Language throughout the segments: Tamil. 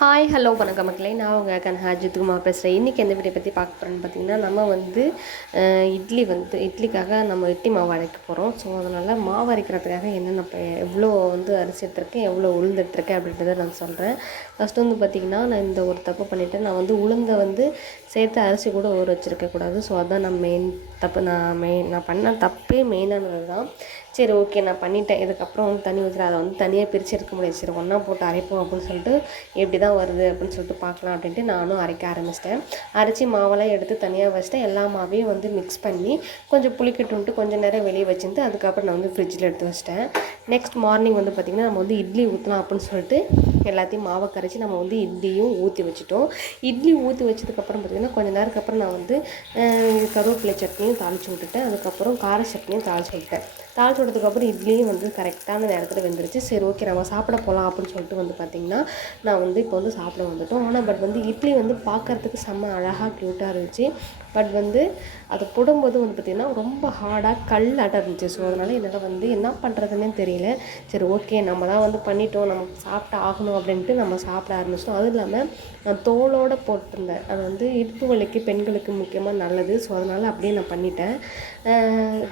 ஹாய் ஹலோ வணக்கம் மக்களே, நான் உங்கள் கனஹாஜித்துக்குமா பேசுகிறேன். இன்றைக்கி எந்த வீடியோ பற்றி பார்க்க போகிறேன்னு பார்த்தீங்கன்னா, நம்ம வந்து இட்லிக்காக நம்ம இட்லி மாவு அரைக்க போகிறோம். ஸோ அதனால் மாவு அரைக்கிறதுக்காக என்னென்ன எவ்வளோ வந்து அரிசி எடுத்துருக்கேன், எவ்வளோ உளுந்து எடுத்துருக்கேன் அப்படின்றத நான் சொல்கிறேன். ஃபஸ்ட்டு வந்து பார்த்திங்கன்னா, நான் இந்த ஒரு தப்பு பண்ணிவிட்டேன். நான் வந்து உளுந்தை வந்து சேர்த்து அரிசி கூட ஊற வச்சுருக்கக்கூடாது. ஸோ அதுதான் நான் மெயின் தப்பு. நான் பண்ண தப்பே மெயினானது தான். சரி ஓகே, நான் பண்ணிட்டேன். இதுக்கப்புறம் வந்து தண்ணி ஊற்றி அதை வந்து தனியாக பிரித்து எடுக்க முடியாது. சரி ஒன்றா போட்டு அரைப்போம் அப்படின்னு சொல்லிட்டு எப்படி தான் வருது அப்படின்னு சொல்லிட்டு பார்க்கலாம் அப்படின்ட்டு நானும் அரைக்க ஆரம்பிச்சிட்டேன். அரைச்சி மாவெல்லாம் எடுத்து தனியாக வச்சுட்டேன். எல்லா மாவையும் வந்து மிக்ஸ் பண்ணி கொஞ்சம் புளிக்கட்டுன்ட்டு கொஞ்சம் நேரம் வெளியே வச்சுருந்து அதுக்கப்புறம் நான் வந்து ஃப்ரிட்ஜில் எடுத்து வச்சிட்டேன். நெக்ஸ்ட் மார்னிங் வந்து பார்த்திங்கன்னா, நம்ம வந்து இட்லி ஊற்றலாம் அப்படின்னு சொல்லிட்டு எல்லாத்தையும் மாவை கரைச்சி நம்ம வந்து இட்லியும் ஊற்றி வச்சுட்டோம். இட்லி ஊற்றி வச்சதுக்கப்புறம் பார்த்திங்கன்னா, கொஞ்சம் நேரத்துக்கு அப்புறம் நான் வந்து கருவேப்பிலை சட்னியும் தாளித்து விட்டுட்டேன். அதுக்கப்புறம் கார சட்னியும் தாளித்து விட்டேன். தாளித்து விட்டதுக்கப்புறம் இட்லியும் வந்து கரெக்டான நேரத்தில் வெந்துருச்சு. சரி ஓகே, நம்ம சாப்பிட போகலாம் அப்படின்னு சொல்லிட்டு வந்து பார்த்திங்கன்னா, நான் வந்து இப்போ வந்து சாப்பிட வந்துட்டோம். ஆனால் பட் வந்து இட்லி வந்து பார்க்குறதுக்கு செம்ம அழகாக க்யூட்டாக இருந்துச்சு. பட் வந்து அதை போடும்போது வந்து பார்த்திங்கன்னா ரொம்ப ஹார்டாக கல்லாட்டம் இருந்துச்சு. ஸோ அதனால் என்னால் வந்து என்ன பண்ணுறதுன்னே தெரியல. சரி ஓகே, நம்ம தான் வந்து பண்ணிட்டோம், நமக்கு சாப்பிட்டு ஆகணும் அப்படின்ட்டு நம்ம சாப்பிட ஆரம்பிச்சிட்டோம். அதுவும் இல்லாமல் நான் தோலோடு போட்டிருந்தேன். அது வந்து இடுப்பு வலிக்கு பெண்களுக்கு முக்கியமாக நல்லது. ஸோ அதனால் அப்படியே நான் பண்ணிட்டேன்.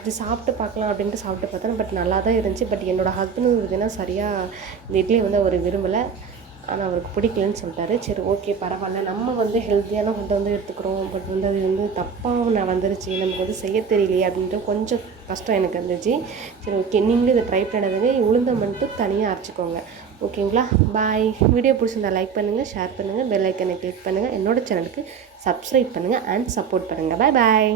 இது சாப்பிட்டு பார்க்கலாம் அப்படின்ட்டு சாப்பிட்டு பார்த்தேன். பட் நல்லா தான் இருந்துச்சு. பட் என்னோடய ஹஸ்பண்டுக்கு பார்த்திங்கன்னா சரியாக இந்த இட்லி வந்து அவர் விரும்பலை. ஆனால் அவருக்கு பிடிக்கலன்னு சொல்லிட்டாரு. சரி ஓகே பரவாயில்ல, நம்ம வந்து ஹெல்த்தியான ஃபுட்டை வந்து எடுத்துக்கிறோம். பட் வந்து அது வந்து தப்பாக நான் வந்துருச்சு, நமக்கு வந்து செய்ய தெரியலையே அப்படின்ட்டு கொஞ்சம் கஷ்டம் எனக்கு இருந்துச்சு. சரி ஓகே, நீங்களும் இதை ட்ரை பண்ணதுங்க. உளுந்தை மட்டும் தனியாக அரைச்சிக்கோங்க. ஓகேங்களா? பாய். வீடியோ பிடிச்சிருந்தா லைக் பண்ணுங்கள், ஷேர் பண்ணுங்கள், பெல் ஐக்கனை கிளிக் பண்ணுங்கள், என்னோடய சேனலுக்கு சப்ஸ்கிரைப் பண்ணுங்கள் அண்ட் சப்போர்ட் பண்ணுங்கள். பாய்.